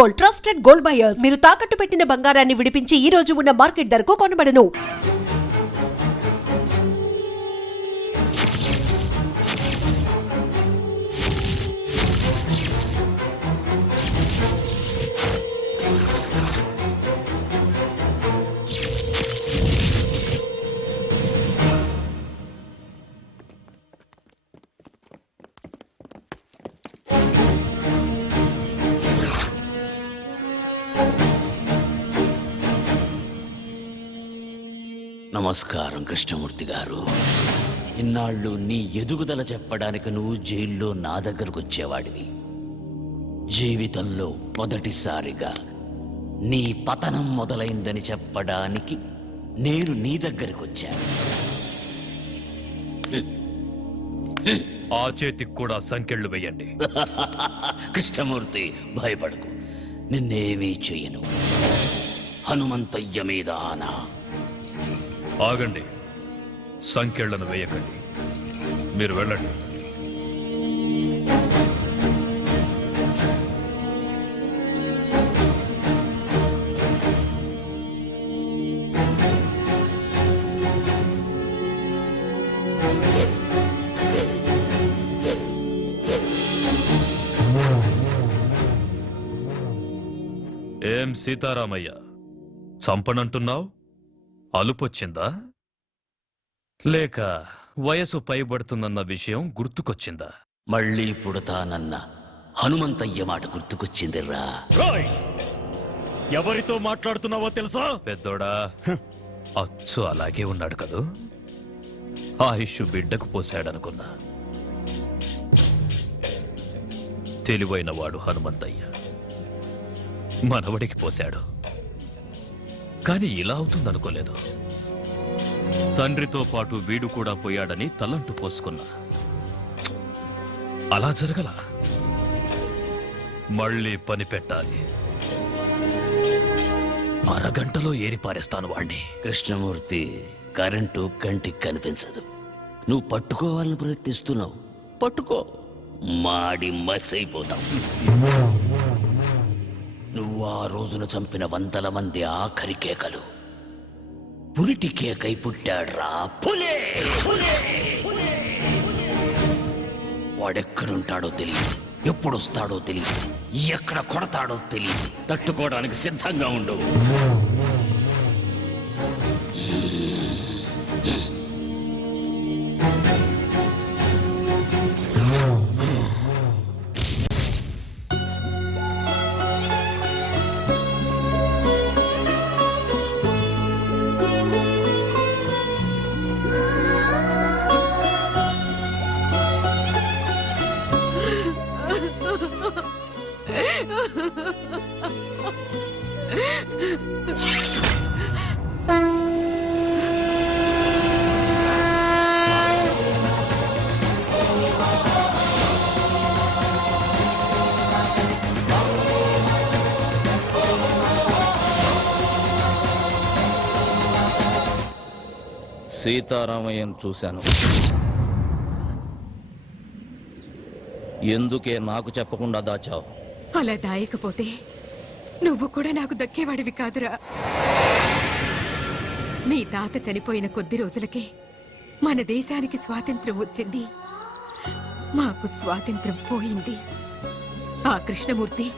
Gold, trusted gold buyers. మీరు తాకట్టు పెట్టిన బంగారాన్ని విడిపించి ఈ రోజు ఉన్న మార్కెట్ ధరకు కొనబడను. నమస్కారం కృష్ణమూర్తి గారు. ఇన్నాళ్ళు నీ ఎదుగుదల చెప్పడానికి నువ్వు జైల్లో నా దగ్గరకు వచ్చేవాడివి. జీవితంలో మొదటిసారిగా నీ పతనం మొదలైందని చెప్పడానికి నేను నీ దగ్గరకు వచ్చాను. ఆ చేతికి కూడా సంకెళ్ళు వేయండి. కృష్ణమూర్తి భయపడకు, నిన్నేమీ చెయ్యను. హనుమంతయ్య మీద ఆనా. ఆగండి, సంకెళ్లను వేయకండి. మీరు వెళ్ళండి. ఏం సీతారామయ్య, చంపనంటున్నావు? అలుపొచ్చిందా? లేక వయసు పైబడుతుందన్న విషయం గుర్తుకొచ్చిందా? మళ్ళీ పుడతానన్న హనుమంతయ్య మాట గుర్తుకొచ్చిందిరా. ఎవరితో మాట్లాడుతున్నావో తెలుసా? పెద్దోడా, అచ్చు అలాగే ఉన్నాడు కదూ. ఆయుష్ బిడ్డకు పోశాడనుకున్నా. తెలివైన వాడు హనుమంతయ్య మనవడికి పోశాడు. కాని ఇలా అవుతుందనుకోలేదు. తండ్రితో పాటు వీడు కూడా పోయాడని తలంటు పోసుకున్నా. అలా జరగల. మళ్ళీ పని పెట్టాలి. అరగంటలో ఏరిపారేస్తాను వాణ్ణి. కృష్ణమూర్తి, కరెంటు కంటికి కనిపించదు. నువ్వు పట్టుకోవాలని ప్రయత్నిస్తున్నావు. పట్టుకో, మాడి మసైపోతావు. నువ్వు ఆ రోజున చంపిన 100 మంది ఆఖరి కేకలు పురిటి కేకై పుట్టాడ్రా. పులే! వాడెక్కడుంటాడో తెలియదు, ఎప్పుడొస్తాడో తెలియదు, ఎక్కడ కొడతాడో తెలియదు. తట్టుకోవడానికి సిద్ధంగా ఉండు. సీతారామయ్యను చూశాను. ఎందుకే నాకు చెప్పకుండా దాచావు? అలా దాయకపోతే నువ్వు కూడా నాకు దక్కేవాడివి కాదురా. మీ తాత చనిపోయిన కొద్ది రోజులకే మన దేశానికి స్వాతంత్ర్యం వచ్చింది. మాకు స్వాతంత్ర్యం పోయింది. ఆ కృష్ణమూర్తి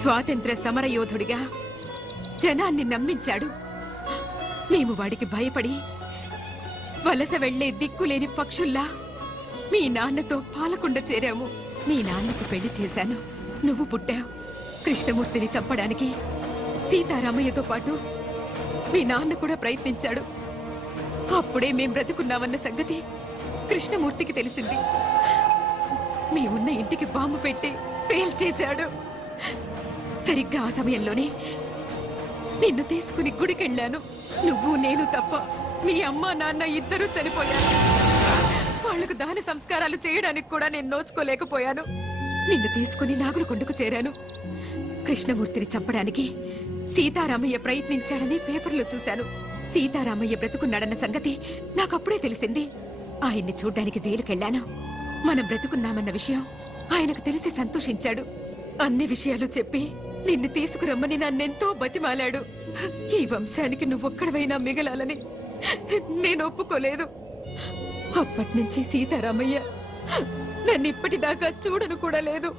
స్వాతంత్ర సమరయోధుడిగా జనాన్ని నమ్మించాడు. మేము వాడికి భయపడి వలస వెళ్లే దిక్కులేని పక్షుల్లా మీ నాన్నతో పాలకుండ చేరాము. మీ నాన్నకు పెళ్లి చేశాను, నువ్వు పుట్టావు. కృష్ణమూర్తిని చంపడానికి సీతారామయ్యతో పాటు మీ నాన్న కూడా ప్రయత్నించాడు. అప్పుడే మేం బ్రతుకున్నామన్న సంగతి కృష్ణమూర్తికి తెలిసింది. మేమున్న ఇంటికి బాంబు పెట్టి పేల్చేశాడు. సరిగ్గా ఆ సమయంలోనే నిన్ను తీసుకుని గుడికెళ్ళాను. నువ్వు నేను తప్ప మీ అమ్మ నాన్న ఇద్దరూ చనిపోయారు. వాళ్లకు దహన సంస్కారాలు చేయడానికి కూడా నేను నోచుకోలేకపోయాను. నిన్ను తీసుకుని నాగులకొండకు చేరాను. కృష్ణమూర్తిని చంపడానికి సీతారామయ్య ప్రయత్నించాడని పేపర్లో చూశాను. సీతారామయ్య బ్రతుకున్నాడన్న సంగతి నాకప్పుడే తెలిసింది. ఆయన్ని చూడ్డానికి జైలుకెళ్లాను. మనం బ్రతుకున్నామన్న విషయం ఆయనకు తెలిసి సంతోషించాడు. అన్ని విషయాలు చెప్పి నిన్ను తీసుకురమ్మని నన్నెంతో బతిమాలాడు. ఈ వంశానికి నువ్వొక్కడవైనా మిగలాలని నేను ఒప్పుకోలేదు. అప్పటి నుంచి సీతారామయ్య నన్ను ఇప్పటిదాకా చూడను కూడా లేదు.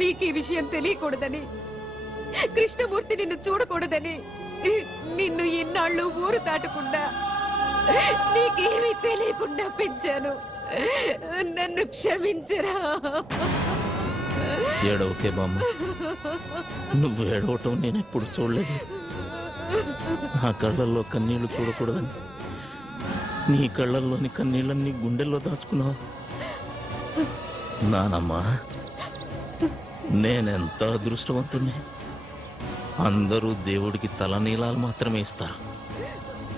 నీకు ఈ విషయం తెలియకూడదని, కృష్ణమూర్తి నిన్ను చూడకూడదని నిన్ను ఇన్నాళ్ళు ఊరు దాటకుండా, నీకేమీ తెలియకుండా పెంచాను. నన్ను క్షమించరా. ఏడవకే బామ్మ, నువ్వు ఏడవటం నేను ఎప్పుడు చూడలేదు. నా కళ్ళల్లో కన్నీళ్లు చూడకూడదని నీ కళ్ళల్లోని కన్నీళ్ళని గుండెల్లో దాచుకున్నావు. నానమ్మా, నేనెంత అదృష్టవంతుణ్ణి. అందరూ దేవుడికి తలనీలాలు మాత్రమే ఇస్తారు.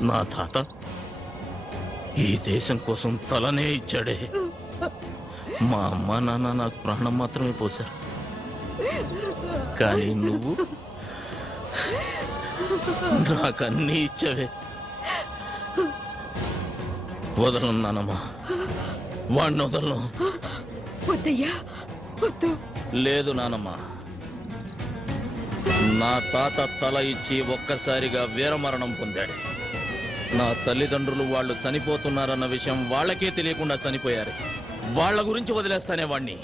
నా తాత ఈ దేశం కోసం తలనే ఇచ్చాడే. మా అమ్మ నాన్న నాకు ప్రాణం మాత్రమే పోశారు. కానీ నువ్వు నాకన్నీ ఇచ్చావే. వదలను నానమ్మా, వాడిని వదలను. వద్దయ్యా, వద్దు. లేదు నానమ్మా, నా తాత తల ఇచ్చి ఒక్కసారిగా వీరమరణం పొందాడు. నా తల్లిదండ్రులు వాళ్ళు చనిపోతున్నారన్న విషయం వాళ్ళకే తెలియకుండా చనిపోయారు. వాళ్ళ గురించి వదిలేస్తానే వాణ్ణి.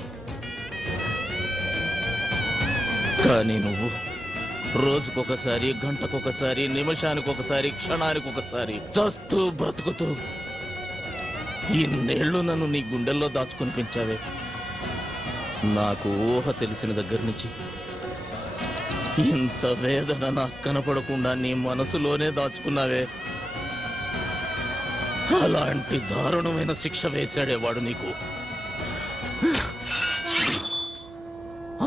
కానీ నువ్వు రోజుకొకసారి, గంటకొకసారి, నిమిషానికొకసారి, క్షణానికొకసారి చస్తూ బ్రతుకుతూ ఇన్నేళ్లు నన్ను నీ గుండెల్లో దాచుకొని పెంచావే. నాకు ఊహ తెలిసిన దగ్గర నుంచి ఇంత వేదన నాకు కనపడకుండా నీ మనసులోనే దాచుకున్నావే. అలాంటి దారుణమైన శిక్ష వేశాడేవాడు నీకు.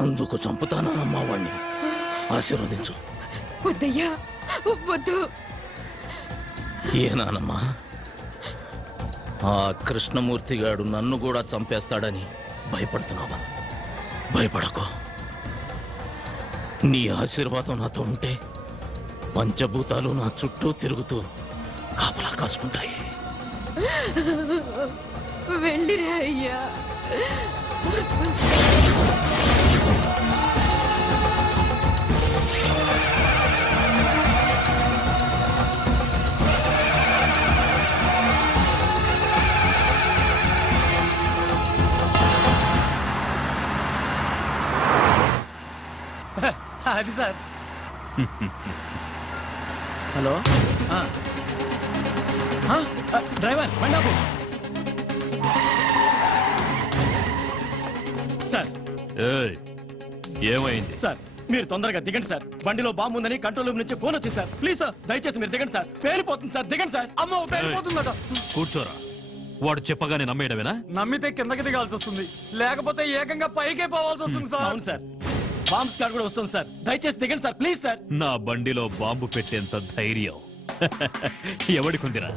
అందుకు చంపుతానమ్మా వాణ్ణి. ఆశీర్వదించు. వద్దయ్యా, వద్దు. ఏనానమ్మా, ఆ కృష్ణమూర్తిగాడు నన్ను కూడా చంపేస్తాడని భయపడుతున్నావా? భయపడకో. నీ ఆశీర్వాదం నాతో ఉంటే పంచభూతాలు నా చుట్టూ తిరుగుతూ కాపలా కాసుకుంటాయి. వెళ్ళిరా అయ్యా. అది సార్. హలో, డ్రైవర్ బండాపు సార్. ఏయ్, ఏమైంది? సార్ మీరు తొందరగా దిగండి సార్. బండిలో బాంబు ఉందని కంట్రోల్ రూమ్ నుంచి ఫోన్ వచ్చింది సార్. ప్లీజ్ సార్, దయచేసి మీరు దిగండి సార్. పేలిపోతుంది సార్, దిగండి సార్. అమ్మో, పేలిపోతుందట. కూర్చోరా. వాడు చెప్పగానే నమ్మేయడమేనా? నమ్మితే కిందకి దిగాల్సి వస్తుంది, లేకపోతే ఏకంగా పైకే పోవాల్సి వస్తుంది సార్. అవును సార్, బాంబ్ స్క్వాడ్ కూడా వస్తుంది సార్. దయచేసి దిగండి సార్, ప్లీజ్ సార్. నా బండిలో బాంబు పెట్టేంత ధైర్యం ఎవడికుందిరా?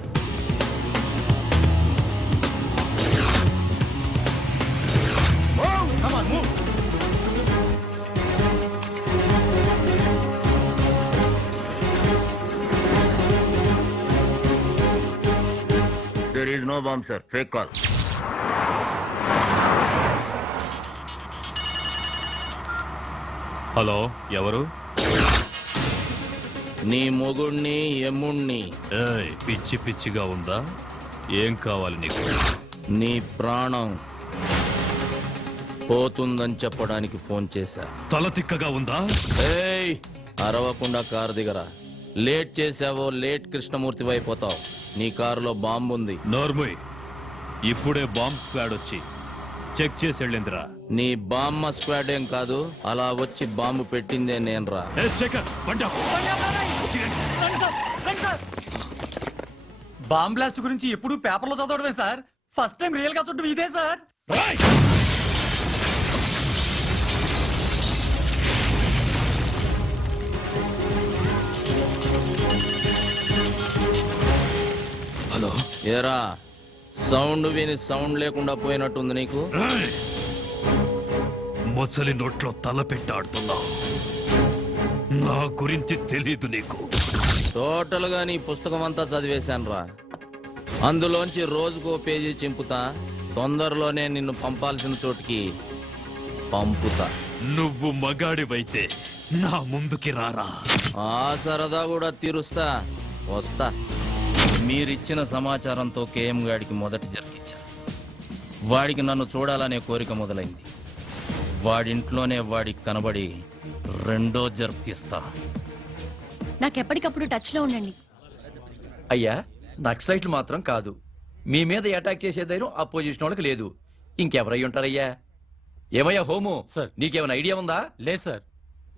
Come on, move. There is no bomb, sir. Fake call. Hello, ఎవరు? నీ మొగుణ్ణి, ఎమ్ముణ్ణి. ఏయ్, పిచ్చి పిచ్చిగా ఉందా? ఏం కావాలి నీకు? నీ ప్రాణం పోతుందని చెప్పడానికి ఫోన్ చేశా. తల తిక్కగా ఉందా? ఏయ్, అరవకుండా కారు దిగరా. లేట్ చేసావో లేట్ కృష్ణమూర్తి అయిపోతావు. నీ కారులో బాంబు ఉంది. నోర్ముయ్, ఇప్పుడే బాంబ్ స్క్వాడ్ వచ్చి చెక్ చేసి వెళ్ళిందిరా. నీ బామ్మ స్క్వాడ్ ఏం కాదు, అలా వచ్చి బాంబు పెట్టిందే నేనురా. బాంబ్ బ్లాస్ట్ గురించి ఎప్పుడు పేపర్లో చదవడమే సార్. ఫస్ట్ టైం రియల్ గా చూడడం ఇదే సార్. హలో, ఏరా, సౌండ్ విని సౌండ్ లేకుండా పోయినట్టుంది నీకు. మొసలి నోట్లో తల పెట్టాడుతున్నావు. నా గురించి తెలీదు నీకు. టోటల్ గా నీ పుస్తకం అంతా చదివేశానురా. అందులోంచి రోజుకో పేజీ చింపుతా. తొందరలోనే నిన్ను పంపాల్సిన చోటికి పంపుతా. నువ్వు మగాడివైతే నా ముందుకి రారా. ఆ సరదా కూడా తీరుస్తా. వస్తా. మీరిచ్చిన సమాచారంతో కేఎం గాడికి మొదటి జరికిచ్చా. వాడికి నన్ను చూడాలనే కోరిక మొదలైంది. వాడింట్లోనే వాడికి కనబడి రెండో జరికిస్తా. నాకెప్పటికప్పుడు టచ్ లో ఉండండి. అయ్యా నక్సలైట్లు మాత్రం కాదు, మీ మీద అటాక్ చేసే ధైర్యం అపోజిషన్ వాళ్ళకి లేదు. ఇంకెవరై ఉంటారయ్యా? ఏమయ్యా హోము, సార్. నీకేమైనా ఐడియా ఉందా? లేదు సార్,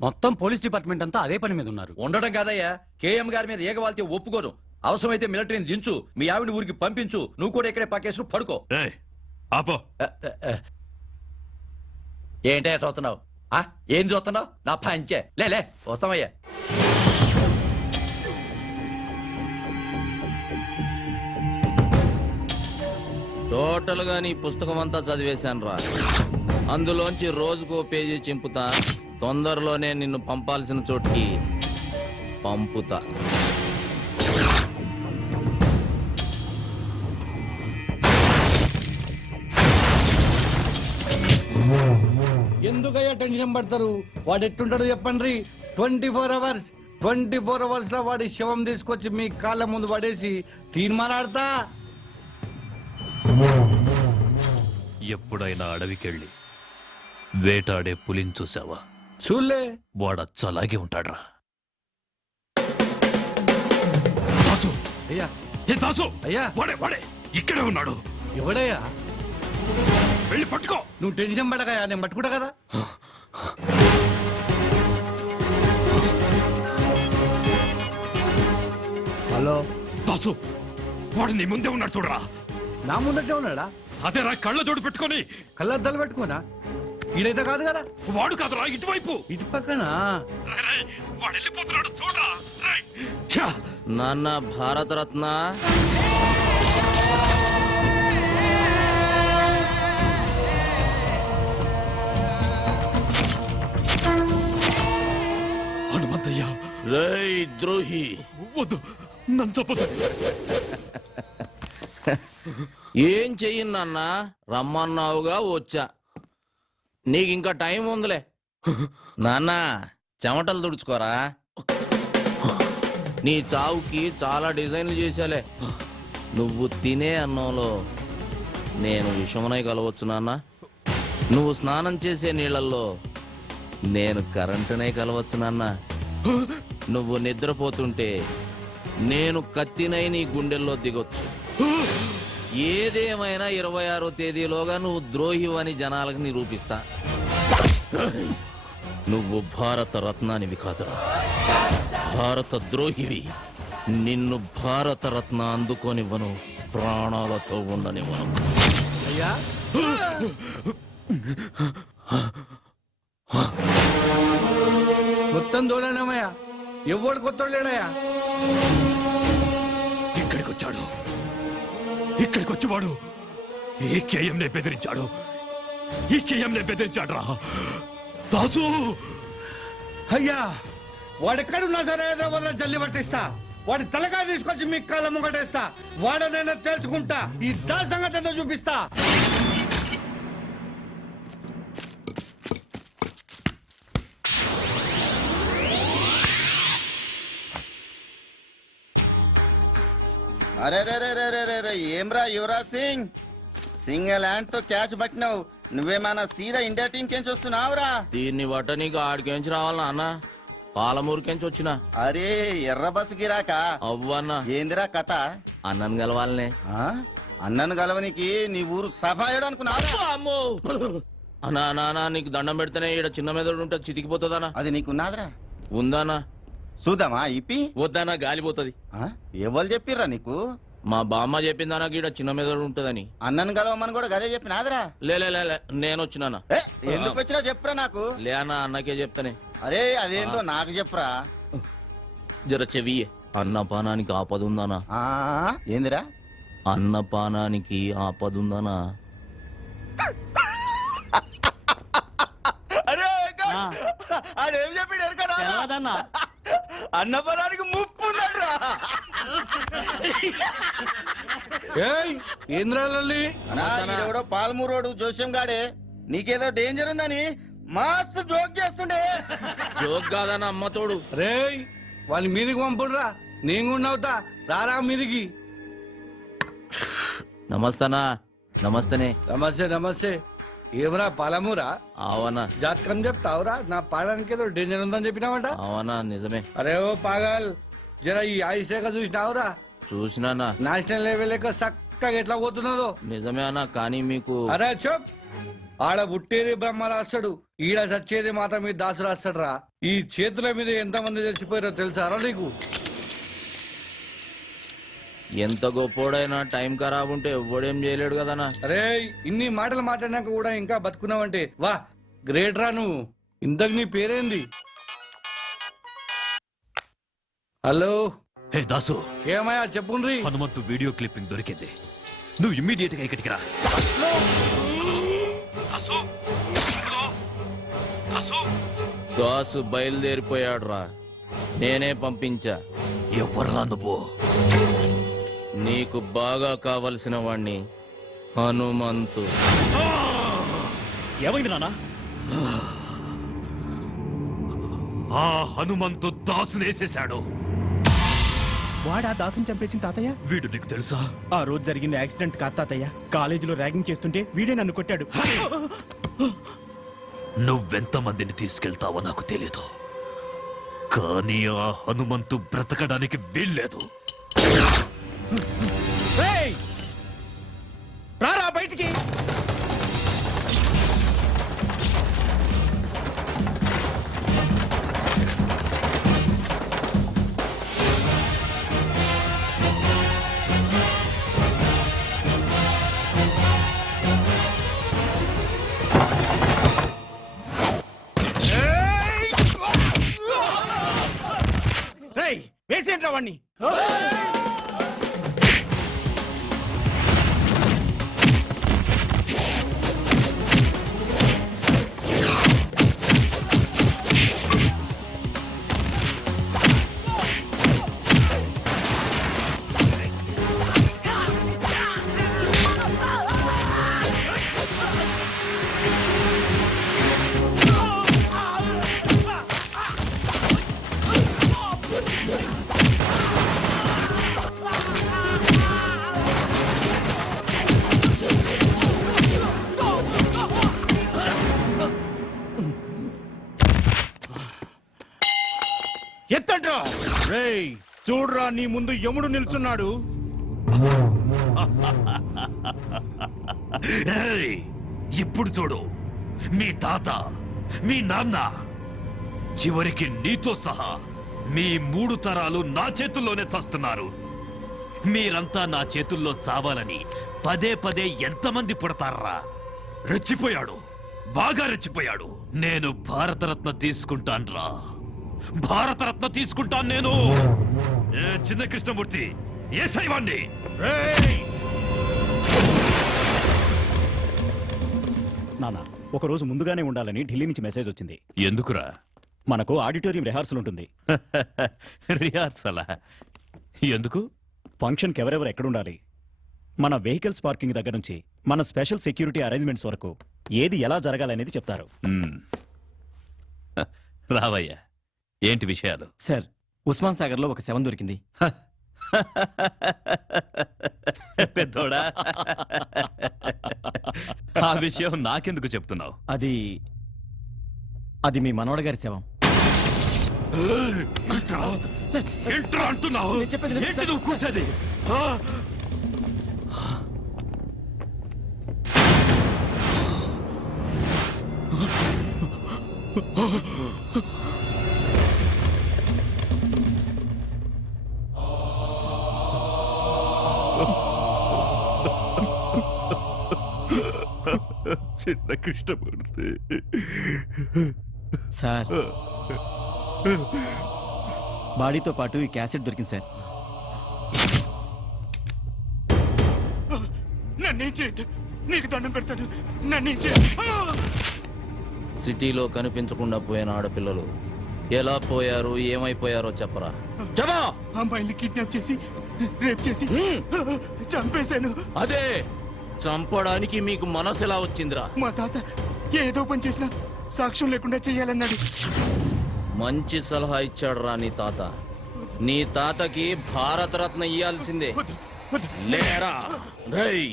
మొత్తం పోలీస్ డిపార్ట్మెంట్ అంతా అదే పని మీద ఉన్నారు. ఉండడం కాదయ్యా, కేఎం గారి మీద ఏగవాల్తే ఒప్పుకోను. అవసరమైతే మిలిటరీని దించు, మీ ఆవిడ ఊరికి పంపించు, నువ్వు కూడా ఇక్కడే పక్కేసు పడుకో. ఏయ్, ఆపో. ఏంటయ్యా చూస్తున్నావు? ఏం చూస్తున్నావు? నా పంచే లే వస్తామయ్యా. టోటల్ గా నీ పుస్తకం అంతా చదివేశాను రా. అందులోంచి రోజుకో పేజీ చింపుతా. తొందరలోనే నిన్ను పంపాల్సిన చోటికి పంపుతా. ఎందుకయ్యా టెన్షన్ పడతారు? వాడు ఎట్టుంటాడు చెప్పండి. 24 అవర్స్ లో వాడి శవం తీసుకొచ్చి మీ కాళ్ళ ముందు పడేసి తీర్మానాడతా. ఎప్పుడైనా అడవికెళ్ళి వేటాడే పులిని చూసావా? చూలే. వాడచ్చలాగే ఉంటాడ్రా. అయ్యా ఏ దాసు, అయ్యా వాడే ఇక్కడే ఉన్నాడు. ఎవడయ్యా? వెళ్ళి పట్టుకో. నువ్వు టెన్షన్ పడకయ్యా, నేను పట్టుకుంటా కదా. హలో దాసు, వాడు నీ ముందే ఉన్నాడు చూడరా. నా ముందటే ఉన్నాడా? అదేరా, కళ్ళ జోడు పెట్టుకొని. కళ్ళద్దాలు పెట్టుకోనా? ఈడైతే కాదు కదా. వాడు కాదురా, ఇటువైపు. ఇటు పక్కన. రేయ్, వాడు వెళ్ళిపోతున్నాడు చూడరా. రేయ్, ఛా! నాన్న భారతరత్న, హనుమంతయ్య, రేయ్ ద్రోహి, వద్దు, నన్ను చెప్పదు. ఏం చెయ్యి నాన్న? రమ్మన్నావుగా వచ్చా. నీకింకా టైం ఉందిలే. నాన్న చెమటలు తుడుచుకోరా. నీ చావుకి చాలా డిజైన్లు చేశాలే. నువ్వు తినే అన్నంలో నేను విషమునై కలవచ్చు నాన్న. నువ్వు స్నానం చేసే నీళ్ళల్లో నేను కరెంటునై కలవచ్చు నాన్న. నువ్వు నిద్రపోతుంటే నేను కత్తినై నీ గుండెల్లో దిగొచ్చు. ఏదేమైనా 26వ తేదీలోగా నువ్వు ద్రోహివని జనాలకు నిరూపిస్తా. నువ్వు భారత రత్నానివి కాదురా, భారత ద్రోహివి. నిన్ను భారత రత్న అందుకోనివ్వను, ప్రాణాలతో ఉండనివ్వను. అయ్యా మొత్తం దూడనమయ్యా, ఎవడు కొత్త లేడయ్యా. ఇక్కడికి వచ్చేవాడు ఈ కేఎంనే బెదిరించాడు. ఈ కేఎంనే బెదిరించాడు రా దాసు. అయ్యా వాడెక్కడున్నా సరే హైదరాబాద్ లో జల్లి పట్టిస్తా. వాడి తలకాయ తీసుకొచ్చి మీ కాళ్ళ ముంగటేస్తా. వాడనైనా తేల్చుకుంటా. ఈ దా సంగతి చూపిస్తా. అరే రే రే రే రే రే రే ఏమ్రా యువరాజ్ సింగ్, సింగిల్ హ్యాండ్ తో క్యాచ్ పట్టినావు. నువ్వేమన్నా సీదా ఇండియా టీం కెంచి వస్తున్నావురా? దీన్ని బట్ట నీకు ఆడికెంచి రావాలా అన్న? పాలమూరుకెంచి వచ్చిన. అరే ఎర్ర బస్ గిరాక అవ్వన్నా, ఏందిరా కథ? అన్నను గెలవాలనే. ఆ? అన్నను గలవనికి నీ ఊరు సఫాయడు అనుకున్నావురా? అమ్మో అన్నా నానా, నీకు దండం పెడితేనే ఈడ చిన్న మెదడు ఉంటే చితికిపోతుందనా? అది నీకున్నాదిరా? ఉందానా? చూద్దామా ఇప్పి? వద్దానా, గాలిపోతుంది. ఎవరు చెప్పిర్రా నీకు? మా బామ్మ చెప్పిందానా గీడ చిన్న మెదడు ఉంటదని. అన్నను గలవమని కూడా గదే చెప్పినాదిరా? లే నేను వచ్చినానా. ఎందుకు వచ్చినా చెప్పురా నాకు. లే అన్న, అన్నకే చెప్తానే. అరే అదేందో నాకు చెప్పురా. జర చెవి. అన్నపానానికి ఆపదుందానా? ఏందిరా? అన్నపానానికి ఆపదుందానా? అరే అదేం చెప్పాడు ఎరకరా? అన్నపరానికి ముప్పు ఉన్నాడురా. ఏంద్రాలి ఎవడో పాల్మూరోడు జోస్యం గాడే నీకేదో డేంజర్ ఉందని మస్తు జోక్ చేస్తుండే. జోక్ కాదన్న అమ్మ తోడు. రేయ్ వాళ్ళ మీదికి పంపుడురా, నేను కూడా నవ్వుతా. రారా మీదికి. నమస్తనా. నమస్తనే. నమస్తే నమస్తే. ఏమరా పాలమూరా? అవనా జాతకం చెప్తావురా? నా పాడానికి ఏదో డేంజర్ ఉందని చెప్పినావంట. అవనా నిజమే. అరే ఓ పాగల్, జరా ఈ ఆయుషేఖ చూసినావురా? చూసినానా. నేషనల్ లెవెల్ లెక్క చక్కగా ఎట్లా పోతున్నదో. నిజమే అన్న, కానీ మీకు అరే చెప్. ఆడ పుట్టేది బ్రహ్మ రాస్తాడు, ఈడ చచ్చేది మాత మీద దాసు రాస్తాడు రా. ఈ చేతుల మీద ఎంతమంది చచ్చిపోయారో తెలుసారా నీకు? ఎంత గొప్పోడైనా టైం ఖరాబ్ ఉంటే ఎవ్వడేం చేయలేడు కదనా. అరే ఇన్ని మాటలు మాట్లాడినాక కూడా ఇంకా బతుకున్నావంటే వా గ్రేట్ రా నువ్వు. ఇంతకు నీ పేరేంది? హలో హే దాసు, ఏమయ్యా చెప్పుండ్రి. హనుమంతు వీడియో క్లిప్పింగ్ దొరికింది. నువ్వు ఇమ్మీడియట్ గా ఇక్కడికి రా. దాసు, హలో, దాసు. దాసు బయలుదేరిపోయాడు రా. నేనే పంపించా. ఎవర్రా నువ్వు? నీకు బాగా కావలసిన వాణ్ణి, హనుమంతు. ఏమైంది నాన్న? ఆ హనుమంతు దాసునేసేశాడు. వాడా దాసుని చంపేసిన తాతయ్య? వీడు నీకు తెలుసా? ఆ రోజు జరిగిన యాక్సిడెంట్ కాదు తాతయ్య. కాలేజీలో ర్యాగింగ్ చేస్తుంటే వీడే నన్ను కొట్టాడు. నువ్వెంత మందిని తీసుకెళ్తావో నాకు తెలియదు, కానీ ఆ హనుమంతు బ్రతకడానికి వీల్లేదు. ఏయ్! రారా బయటికి. వేసేంట్రా వాణ్ణి. ఎత్తండ్రా. రేయ్ చూడ్రా, నీ ముందు యముడు నిల్చున్నాడు. ఏయ్, ఇప్పుడు చూడు, మీ తాత, మీ నాన్న, చివరికి నీతో సహా మీ 3 తరాలు నా చేతుల్లోనే చస్తున్నారు. మీరంతా నా చేతుల్లో చావాలని పదే పదే ఎంతమంది పుడతారా? రెచ్చిపోయాడు, బాగా రెచ్చిపోయాడు. నేను భారతరత్న తీసుకుంటాన్రా, భారతరత్న తీసుకుంటాను నేను. ఏ చిన్న కృష్ణమూర్తి, ఏ శైవాణ్ణి. నాన్న, ఒక రోజు ముందుగానే ఉండాలని ఢిల్లీ నుంచి మెసేజ్ వచ్చింది. ఎందుకురా? మనకు ఆడిటోరియం రిహార్సల్ ఉంటుంది. రిహార్సలా? ఎందుకు? ఫంక్షన్కి ఎవరెవరు ఎక్కడుండాలి, మన వెహికల్స్ పార్కింగ్ దగ్గర నుంచి మన స్పెషల్ సెక్యూరిటీ అరేంజ్మెంట్స్ వరకు ఏది ఎలా జరగాలనేది చెప్తారు. రావయ్యా, ఏంటి విషయాలు? సార్, ఉస్మాన్ సాగర్ లో ఒక శవం దొరికింది. పెద్దోడా, ఆ విషయం నాకెందుకు చెప్తున్నావు? అది మీ మనవడ గారి శవం. ఏంట్రా అంటున్నావు? ఏంటి నువ్వు కూర్చోది? చిన్న కృష్ణమూర్తి సార్, బాడీతో పాటు ఈ క్యాసెట్ దొరికింది సార్. నన్నేం చేయొద్దు, నీకు దండం పెడతాను. నన్నేం సిటీలో కనిపించకుండా పోయిన ఆడపిల్లలు ఎలా పోయారు, ఏమైపోయారో చెప్పరా. చెప్పా. అమ్మాయిని కిడ్నాప్ చేసి రేప్ చేసి చంపేశాను. అదే చంపడానికి మీకు మనసు ఎలా వచ్చిందిరా? మా తాత ఏదో పని చేసినా సాక్ష్యం లేకుండా చేయాలన్నాడు. మంచి సలహా ఇచ్చాడు రా నీ తాత. నీ తాతకి భారతరత్న ఇయ్యాల్సిందే. వద్దు, వద్దు. లేరా రేయ్.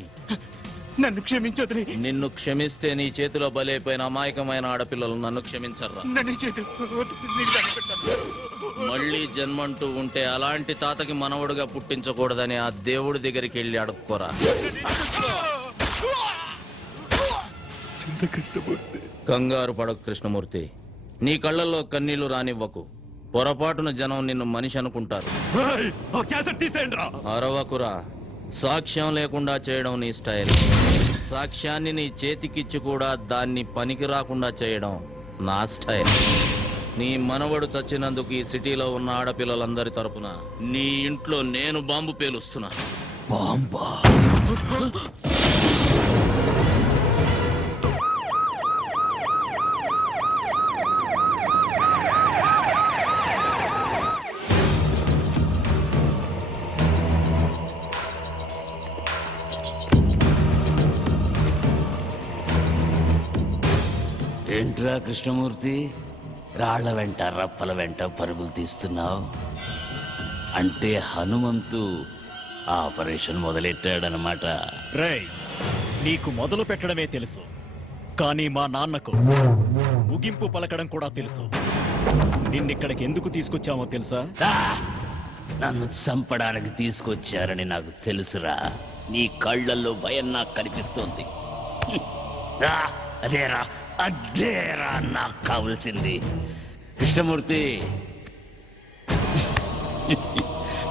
నన్ను క్షమించొద్దులే. నిన్ను క్షమిస్తే నీ చేతిలో బలైపోయిన అమాయకమైన ఆడపిల్లలు నన్ను క్షమించర్రా. నన్ను చేద్దు, వద్దు, నీకు దండం పెడతాను. మళ్ళీ జన్మంటూ ఉంటే అలాంటి తాతకి మనవడుగా పుట్టించకూడదని ఆ దేవుడి దగ్గరికి వెళ్ళి అడుక్కోరా. కంగారు పడకు కృష్ణమూర్తి. నీ కళ్ళల్లో కన్నీళ్లు రానివ్వకు. పొరపాటున జనం నిన్ను మనిషి అనుకుంటారు. అరవకురా. సాక్ష్యం లేకుండా చేయడం నీ స్టైల్. సాక్ష్యాన్ని నీ చేతికిచ్చి కూడా దాన్ని పనికి రాకుండా చేయడం నా స్టైల్. నీ మనవడు చచ్చినందుకు ఈ సిటీలో ఉన్న ఆడపిల్లలందరి తరపున నీ ఇంట్లో నేను బాంబు పేలుస్తున్నా. బాంబా? ఏంట్రా కృష్ణమూర్తి, రాళ్ల వెంట రప్పల వెంట పరుగులు తీస్తున్నావు? అంటే హనుమంతు ఆపరేషన్ మొదలెట్టాడనమాట. రేయ్, నీకు మొదలు పెట్టడమే తెలుసు, కానీ మా నాన్నకు ముగింపు పలకడం కూడా తెలుసు. నిన్నిక్కడికి ఎందుకు తీసుకొచ్చామో తెలుసా? నన్ను చంపడానికి తీసుకొచ్చారని నాకు తెలుసురా. నీ కళ్ళల్లో భయం నాకు కనిపిస్తోంది. అదేరా అదేరా నాకు కావలసింది. కృష్ణమూర్తి,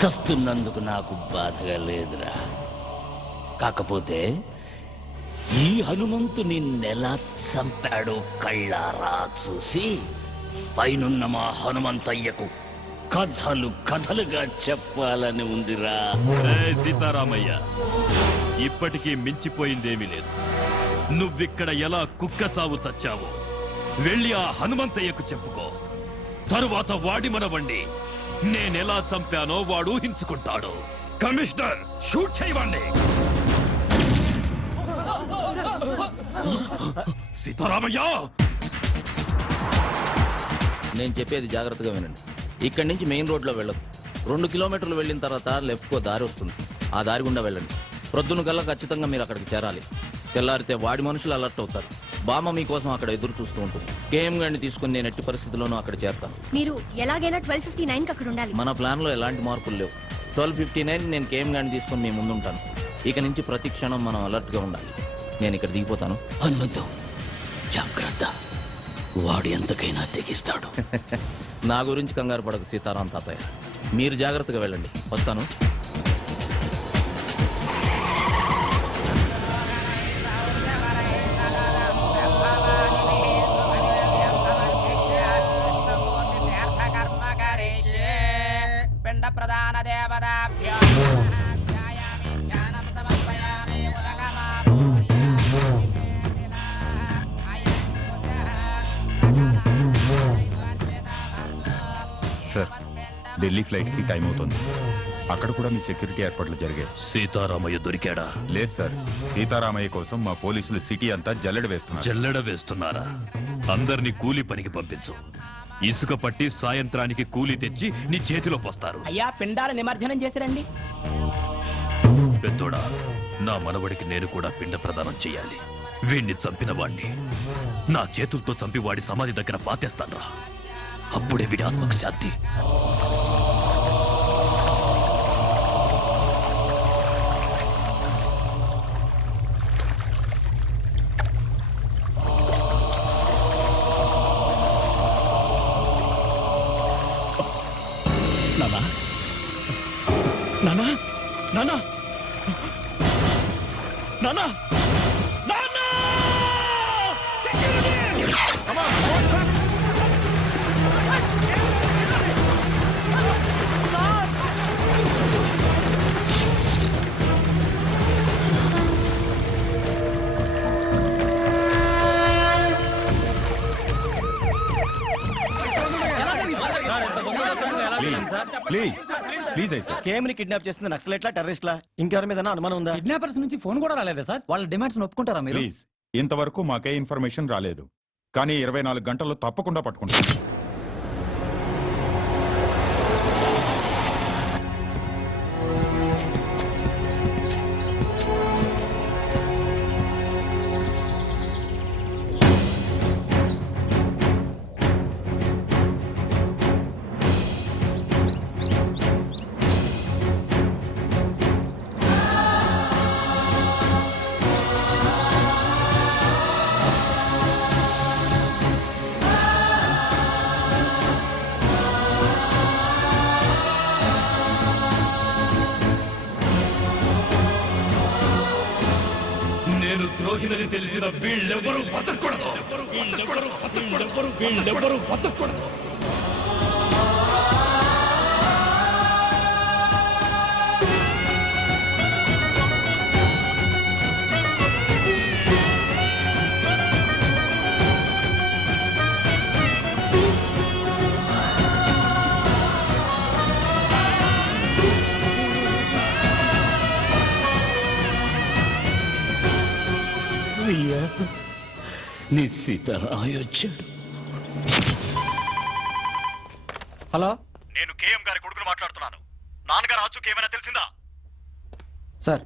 చస్తున్నందుకు నాకు బాధగా లేదురా. కాకపోతే ఈ హనుమంతు నిన్నెలా చంపాడో కళ్ళారా చూసి పైనున్న మా హనుమంతయ్యకు కథలు కథలుగా చెప్పాలని ఉందిరా. సీతారామయ్య, ఇప్పటికీ మించిపోయిందేమీ లేదు. నువ్విక్కడ ఎలా కుక్క చావు చచ్చావో వెళ్ళి ఆ హనుమంతయ్యకు చెప్పుకో. తరువాత వాడి మనవండి నేనెలా చంపానో వాడు ఊహించుకుంటాడు. కమిషనర్, షూట్ చేయవండి. సీతారామయ్య, నేను చెప్పేది జాగ్రత్తగా వినండి. ఇక్కడి నుంచి మెయిన్ రోడ్లో వెళ్ళదు. 2 కిలోమీటర్లు వెళ్ళిన తర్వాత లెఫ్ట్కో దారి వస్తుంది. ఆ దారి గుండా వెళ్ళండి. ప్రొద్దున కల్లా ఖచ్చితంగా మీరు అక్కడికి చేరాలి. తెల్లారితే వాడి మనుషులు అలర్ట్ అవుతారు. బామ్మ మీకోసం అక్కడ ఎదురు చూస్తూ ఉంటుంది. కేఎం గారిని తీసుకుని నేను ఎట్టి పరిస్థితుల్లోనూ అక్కడ చేరుతాను. మీరు ఎలాగైనా 12:59 అక్కడ ఉండాలి. మన ప్లాన్లో ఎలాంటి మార్పులు లేవు. 12:59 నేను కేఎం గారిని తీసుకుని మీ ముందు ఉంటాను. ఇక నుంచి ప్రతి క్షణం మనం అలర్ట్గా ఉండాలి. నేను ఇక్కడ దిగిపోతాను. హనుమంతు, జాగ్రత్త, వాడు ఎంతకైనా తెగిస్తాడు. నా గురించి కంగారు పడకు సీతారాం తాతయ్య. మీరు జాగ్రత్తగా వెళ్ళండి. వస్తాను. సార్, ఢిల్లీ ఫ్లైట్ కి టైం అవుతుంది. అక్కడ కూడా మీ సెక్యూరిటీ ఏర్పాట్లు జరిగాయి. సీతారామయ్య దొరికాడా? లేదు సార్, సీతారామయ్య కోసం మా పోలీసులు సిటీ అంతా జల్లెడ వేస్తున్నారు. జల్లెడ వేస్తున్నారా? అందరినీ కూలీ పనికి పంపించు. ఇసుక పట్టి సాయంత్రానికి కూలీ తెచ్చి నీ చేతిలో పోస్తారు. అయ్యా, పిండాల నిమజ్జనం చేసిరండి. పెద్దోడా, నా మనవడికి నేను కూడా పిండ ప్రదానం చెయ్యాలి. వీణ్ణి చంపిన వాణ్ణి నా చేతులతో చంపి వాడి సమాధి దగ్గర పాతేస్తాన్రా. అప్పుడే వీడి ఆత్మకు శాంతి. నానా, నానా, నానా, నానా, నానా! Please sir. కేఎంని కిడ్నాప్ చేస్తుంది నక్సలైట్లా, టెర్రరిస్ట్లా, ఇంకెవరి మీద అనుమానం ఉందా? కిడ్నాపర్స్ నుంచి ఫోన్ కూడా రాలేదా సార్? వాళ్ళ డిమాండ్స్ ఒప్పుకుంటారా మీరు? ప్లీజ్, ఇంతవరకు మాకే ఇన్ఫర్మేషన్ రాలేదు. కానీ 24 గంటల్లో తప్పకుండా పట్టుకుంటాను. నేను ద్రోహినని తెలిసిన వీళ్ళెవ్వరూ బతకూడదు. వీళ్ళెవ్వరూ బతకూడదు. అయ్యా నీ సీతారాయొచ్చాడు. హలో, నేను కేఎం గారి కొడుకును మాట్లాడుతున్నాను. నాన్నగారు ఆచూకీ ఏమైనా తెలిసిందా? సార్,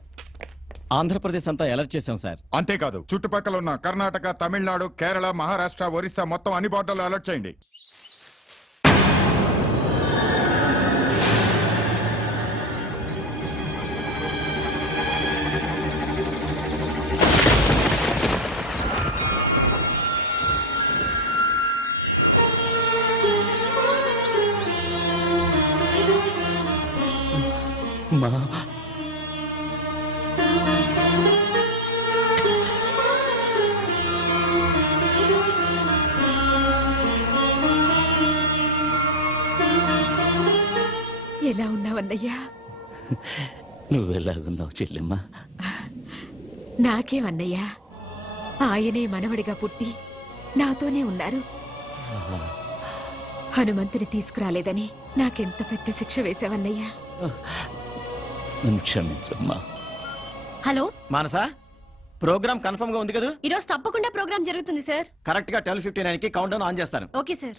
ఆంధ్రప్రదేశ్ అంతా అలర్ట్ చేశాం సార్. అంతేకాదు చుట్టుపక్కల ఉన్న కర్ణాటక, తమిళనాడు, కేరళ, మహారాష్ట్ర, ఒరిస్సా మొత్తం అన్ని బోర్డర్లు అలర్ట్ చేయండి. మా ఎలా ఉన్నావన్నయ్యా? నువ్వెలాగున్నావు చెల్లెమ్మా? నాకేమన్నయ్యా, ఆయనే మనవడిగా పుట్టి నాతోనే ఉన్నారు. హనుమంతుని తీసుకురాలేదని నాకెంత పెద్ద శిక్ష వేశావన్నయ్యా. నన్ను క్షమించమ్మా. హలో, మానసా, ప్రోగ్రామ్ కన్ఫర్మ్ గా ఉంది కదా? ఈరోజు తప్పకుండా ప్రోగ్రామ్ జరుగుతుంది సార్. కరెక్ట్ గా 12:59 కి కౌంట్ డౌన్ ఆన్ చేస్తాను. Okay sir.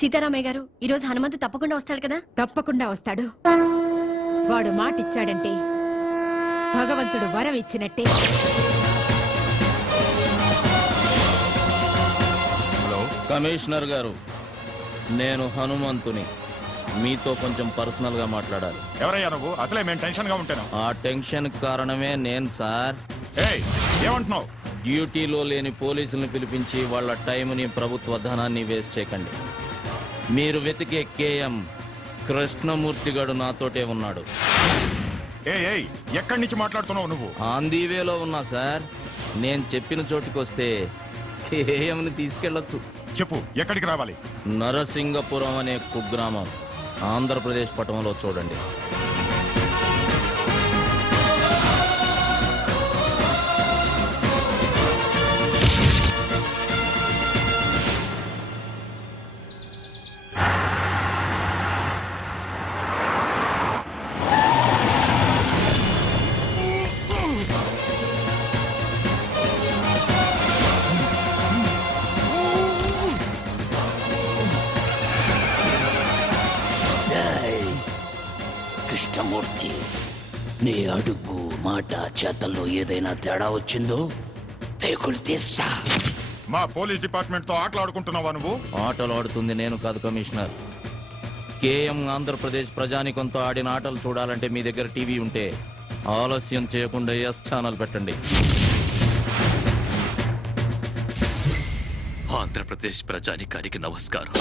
సీతారామయ్య గారు, ఈరోజు హనుమంతు తప్పకుండా వస్తాడు కదా? తప్పకుండా వస్తాడు. వాడు మాటిచ్చాడంటే భగవంతుడు వరం ఇచ్చినట్టే. కమిషనర్ గారు, నేను హనుమంతుని. మీతో కొంచెం పర్సనల్ గా మాట్లాడాలి. ఎవరయ్యా నువ్వు? అసలే మేము టెన్షన్ గా ఉంటాను. ఆ టెన్షన్ కారణమే నేను సార్. ఏయ్, ఏమంటున్నావు? డ్యూటీలో లేని పోలీసుల్ని పిలిపించి వాళ్ళ టైంని, ప్రభుత్వ ధనాన్ని వేస్ట్ చేయకండి. మీరు వెతికే కేఎం కృష్ణమూర్తి గడు నాతోటే ఉన్నాడు. ఏయ్, ఎక్కడి నుంచి మాట్లాడుతున్నావు నువ్వు? ఆంధీవేలో ఉన్నా సార్. నేను చెప్పిన చోటుకొస్తే కేఎంని తీసుకెళ్లొచ్చు. చెప్పు, ఎక్కడికి రావాలి? నరసింగపురం అనే కుగ్రామం ఆంధ్రప్రదేశ్ పటంలో చూడండి. కృష్ణమూర్తి, నీ అడుగు, మాట, చేతల్లో ఏదైనా తేడా వచ్చిందో పేకులు తీస్తా. మా పోలీస్ డిపార్ట్మెంట్ తో ఆటలాడుకుంటున్నావా నువ్వు? ఆటలు ఆడుతుంది నేను కాదు కమిషనర్. కేఎం ఆంధ్రప్రదేశ్ ప్రజానికంతో ఆడిన ఆటలు చూడాలంటే మీ దగ్గర టీవీ ఉంటే ఆలస్యం చేయకుండా ఎస్ ఛానల్ పెట్టండి. ఆంధ్రప్రదేశ్ ప్రజానికానికి నమస్కారం.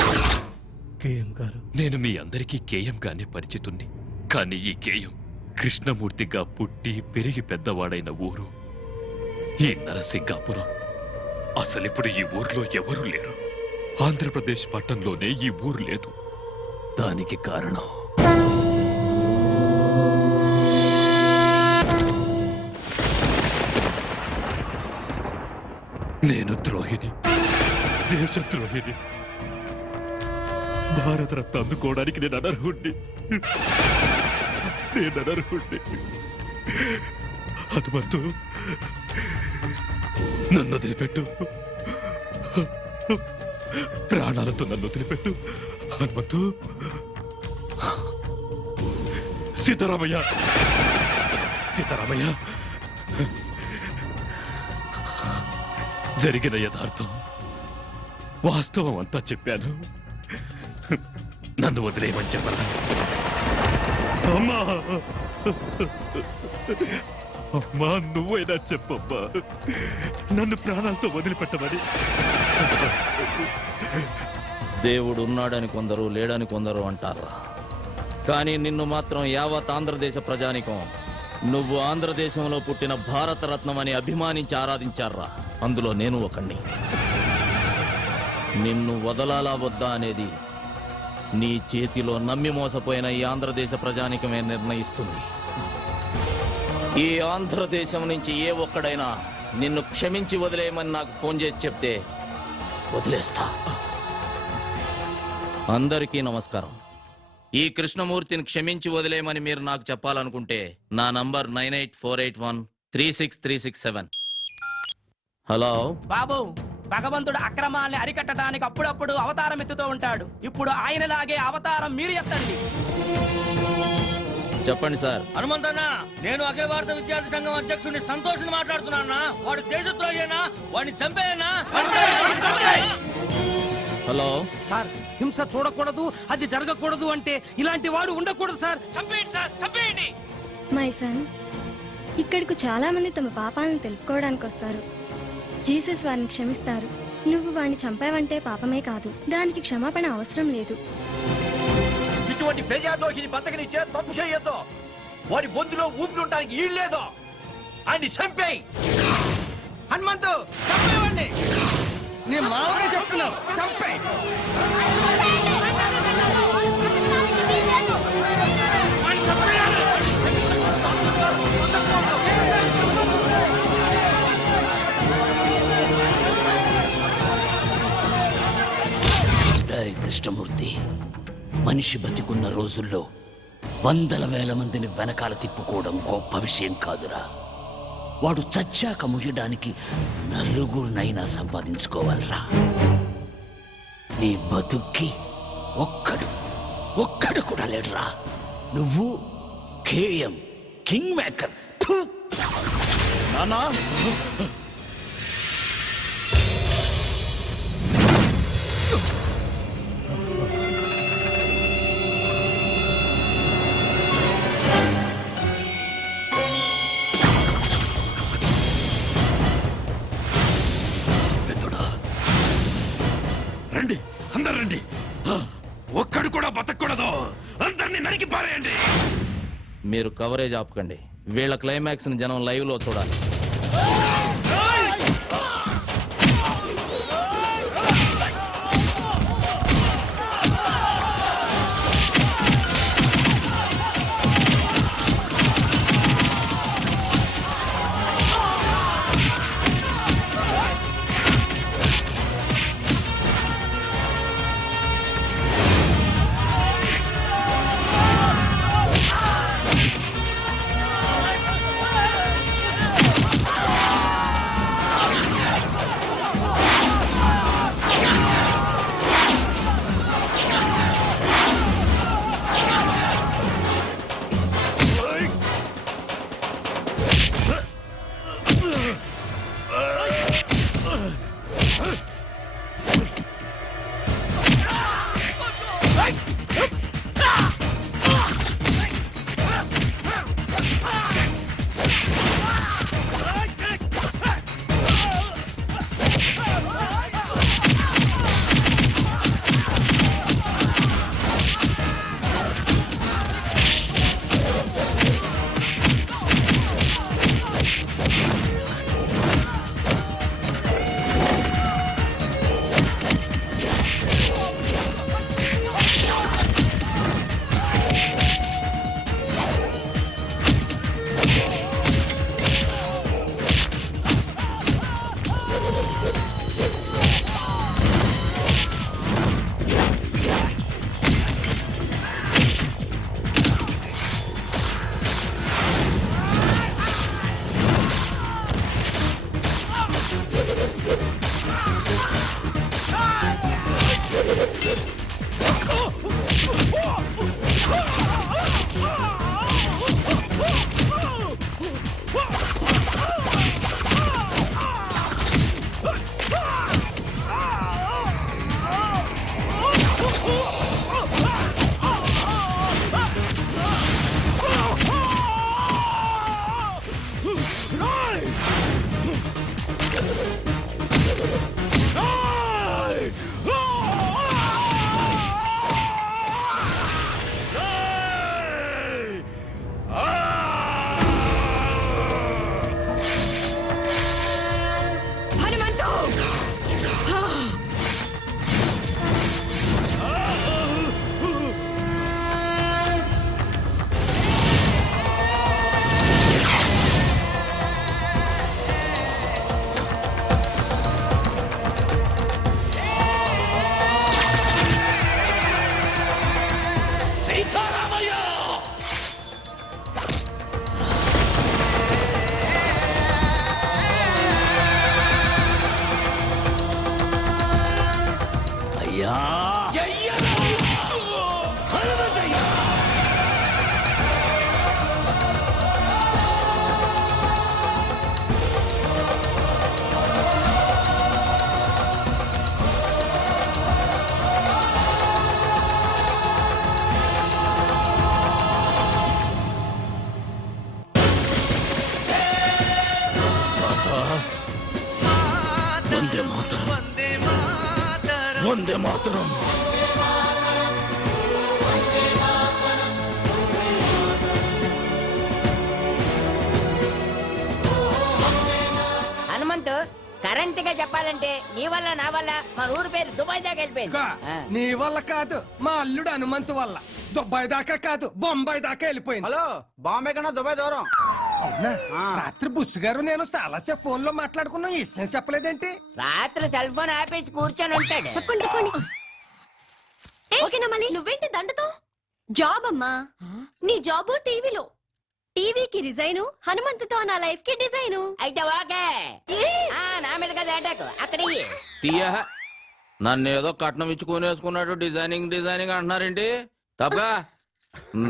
కేఎం గారు, నేను మీ అందరికీ కేఎం గానే పరిచితుణ్ణి. కానీ ఈ కేఎం కృష్ణమూర్తిగా పుట్టి పెరిగి పెద్దవాడైన ఊరు ఈ నరసింగాపురం. అసలిప్పుడు ఈ ఊర్లో ఎవరూ లేరు. ఆంధ్రప్రదేశ్ పట్టణంలోనే ఈ ఊరు లేదు. దానికి కారణం నేను ద్రోహిని, దేశద్రోహిని. భారతరత్న అందుకోవడానికి నేను అనర్హుణ్ణి. హనుమంతు, నన్ను వదిలిపెట్టు. ప్రాణాలతో నన్ను వదిలిపెట్టు హనుమంతు. సీతారామయ్య, సీతారామయ్య, జరిగిన యథార్థం వాస్తవం అంతా చెప్పాను. నన్ను వదిలేయమని చెప్పరా? అమ్మా, అమ్మా, నువ్వైనా చెప్పమ్మా, నన్ను ప్రాణాలతో వదిలిపెట్టమని. దేవుడు ఉన్నాడని కొందరు, లేడని కొందరు అంటారా, కానీ నిన్ను మాత్రం యావత్ ఆంధ్రదేశ ప్రజానికం నువ్వు ఆంధ్రదేశంలో పుట్టిన భారతరత్నం అని అభిమానించి ఆరాధించారా. అందులో నేను ఒకణ్ణి. నిన్ను వదలాలా వద్దా అనేది నీ చేతిలో నమ్మి మోసపోయిన ఈ ఆంధ్రదేశ ప్రజానికమే నిర్ణయిస్తుంది. ఈ ఆంధ్రదేశం నుంచి ఏ ఒక్కడైనా నిన్ను క్షమించి వదిలేయమని నాకు ఫోన్ చేసి చెప్తే వదిలేస్తా. అందరికీ నమస్కారం. ఈ కృష్ణమూర్తిని క్షమించి వదిలేయమని మీరు నాకు చెప్పాలనుకుంటే నా నంబర్ 9848136367. హలో బాబు, భగవంతుడు అక్రమాల్ని అరికట్టడానికి అప్పుడప్పుడు అవతారం ఎత్తుతూ ఉంటాడు. ఇప్పుడు ఆయనలాగే అవతారం మీరు ఎత్తండి. చెప్పండి సార్. హనుమంతన్నా, నేను అఖిల భారత విద్యార్థి సంఘం అధ్యక్షుడిని సంతోషిని మాట్లాడుతున్నా. వాడు దేశద్రోహేనా? వాడిని చంపేయనా? హలో సార్, హింస చూడకూడదు, అది జరగకూడదు అంటే ఇలాంటి వాడు ఉండకూడదు సార్. చంపేయండి సార్, చంపేయండి. మై సన్, ఇక్కడికి చాలా మంది తమ పాపాలను తెలుపుకోవడానికి వస్తారు. జీసస్ వారిని క్షమిస్తారు. నువ్వు వాడిని చంపావంటే పాపమే కాదు, దానికి క్షమాపణ అవసరం లేదు. ఇటువంటి ప్రజాదోషిని బతకనిచ్చే తప్పు చేయొద్దు. వాడి బొందులో ఊపిరి ఉండడానికి ఈల్లేదు. ఆయన చంపేయి. హనుమంతు, చంపేయండి. నీ మామగా చెప్తున్నావు, చంపే. కృష్ణమూర్తి, మనిషి బతికున్న రోజుల్లో వందల వేల మందిని వెనకాల తిప్పుకోవడం గొప్ప విషయం కాదురా. వాడు చచ్చాక ముయ్యడానికి నలుగురినైనా సంపాదించుకోవాలరా. నీ బతుక్కి ఒక్కడు కూడా లేడురా. నువ్వు కేఎం కింగ్ మేకర్. నానా, రండి, అందరు రండి. ఒక్కడు కూడా బతకూడదు. అందరినీ నరికి పారేయండి. మీరు కవరేజ్ ఆపకండి. వీళ్ళ క్లైమాక్స్ ని జనం లైవ్ లో చూడాలి. హనుమంతు సీతారామయ్య! అయ్యా! హనుమంతయ్య! వందే మాతరం! వందే మాతరం! హనుమంతు కరెంట్ గా చెప్పాలంటే నీ వల్ల నా వల్ల మన ఊరు పేరు దుబాయ్ దాకా వెళ్ళిపోయింది నీ వల్ల కాదు మా అల్లుడు హనుమంతు వల్ల దుబాయ్ దాకా కాదు బొంబాయి దాకా వెళ్ళిపోయింది. హలో బాంబే కన్నా దుబాయ్ దూరం. అవునా? రాత్రి బుస్ గారు నేను చాలాసేపు ఫోన్ లో మాట్లాడుకున్నాం, ఈ విషయం చెప్పలేదేంటి? రాత్రి సెల్ ఫోన్ ఆపేసి కూర్చొని ఉంటాడు. తప్పండి తప్పండి ఓకేనా మళ్ళీ నువ్వేంటి దండతో జాబ్ అమ్మా నీ జాబు టీవీలో టీవీకి రిజైను హనుమంతుతో నా లైఫ్ కి డిజైను అయితే ఓకే నా మీద కదా అటాక్ అక్కడ తీయ నన్ను ఏదో కట్నం ఇచ్చుకొని వేసుకున్నాడు డిజైనింగ్ డిజైనింగ్ అంటున్నారేంటి తప్ప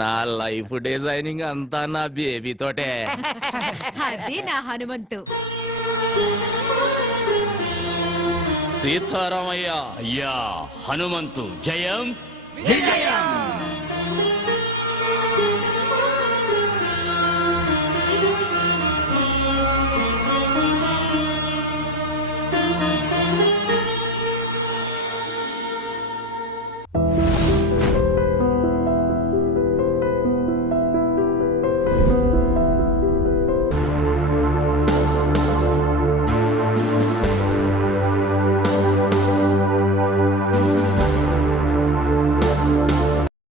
నా లైఫ్ డిజైనింగ్ అంతా నా బేబీ తోటే అది నా హనుమంతు. సీతారామయ్య! అయ్యా హనుమంతు జయం విజయం!